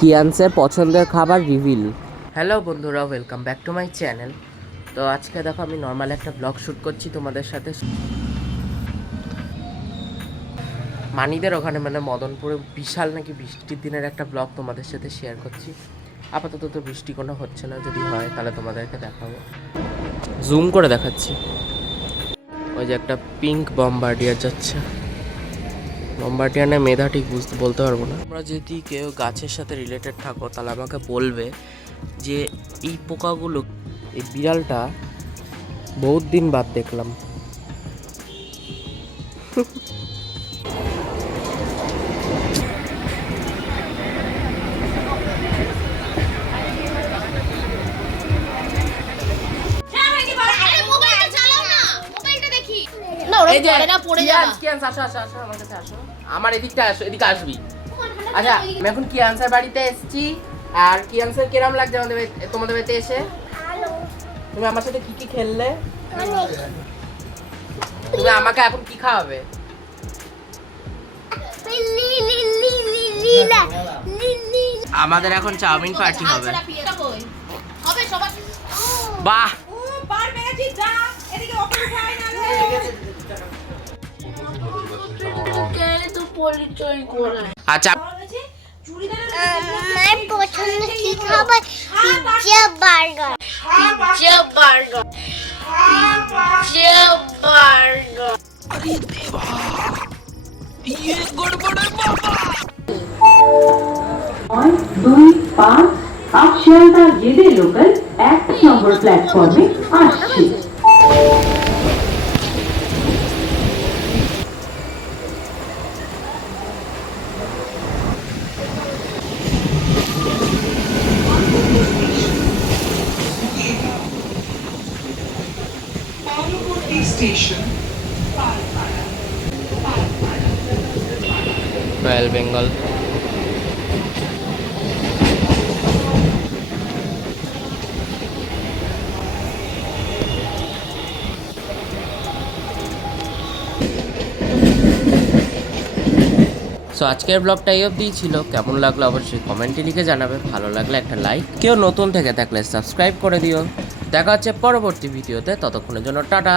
কিয়ান্সের পছন্দের খাবার reveal. Hello বন্ধুরা, welcome back to my channel. তো আজকে দেখো আমি নর্মাল একটা ব্লগ শ্যুট করছি তোমাদের সাথে মানিদের ওখানে, মানে মদনপুরে বিশাল নাকি বৃষ্টির দিনের একটা ব্লগ তোমাদের সাথে শেয়ার করছি। আপাতত তো বৃষ্টি কোনো হচ্ছে না, যদি হয় তাহলে তোমাদেরকে দেখাবো, জুম করে দেখাচ্ছি। ওই যে একটা পিঙ্ক বম্বার্ডিয়ার যাচ্ছে, বম্বার্ডিয়ার না মেধা ঠিক বলতে পারবো না। তোমরা যদি কেউ গাছের সাথে রিলেটেড থাকো তাহলে আমাকে বলবে যে এই পোকাগুলো, এই বিড়ালটা বহুত দিন বাদ দেখলাম। আমার এদিকটা আসো, এদিকে আসবি। আচ্ছা, আমি এখন কিয়ান্সের বাড়িতে এসেছি। আর কিয়ান্সের কিরম লাগছে তোমাদের বাড়িতে এসে? তুমি আমার সাথে কি কি খেললে? তুমি আমাকে এখন কি খাওয়াবে? আমাদের এখন চাউমিন পার্টি হবে। বাহ, আচ্ছা আমার পছন্দ কি খাবার? Pizza burger, pizza burger, pizza burger. अरे देवा, ये गड़बड़ है बाबा। 2-5 আপ শিয়ালদা জেডে লোকাল 1 নম্বর প্ল্যাটফর্মে আসছে। Station, royal Bengal. সো আজকের ব্লগটা এই অবধিই ছিল। কেমন লাগলো অবশ্যই কমেন্টে লিখে জানাবে। ভালো লাগলে একটা লাইক, কেউ নতুন থেকে থাকলে সাবস্ক্রাইব করে দিও। দেখা হচ্ছে পরবর্তী ভিডিওতে, ততক্ষণের জন্য টাটা।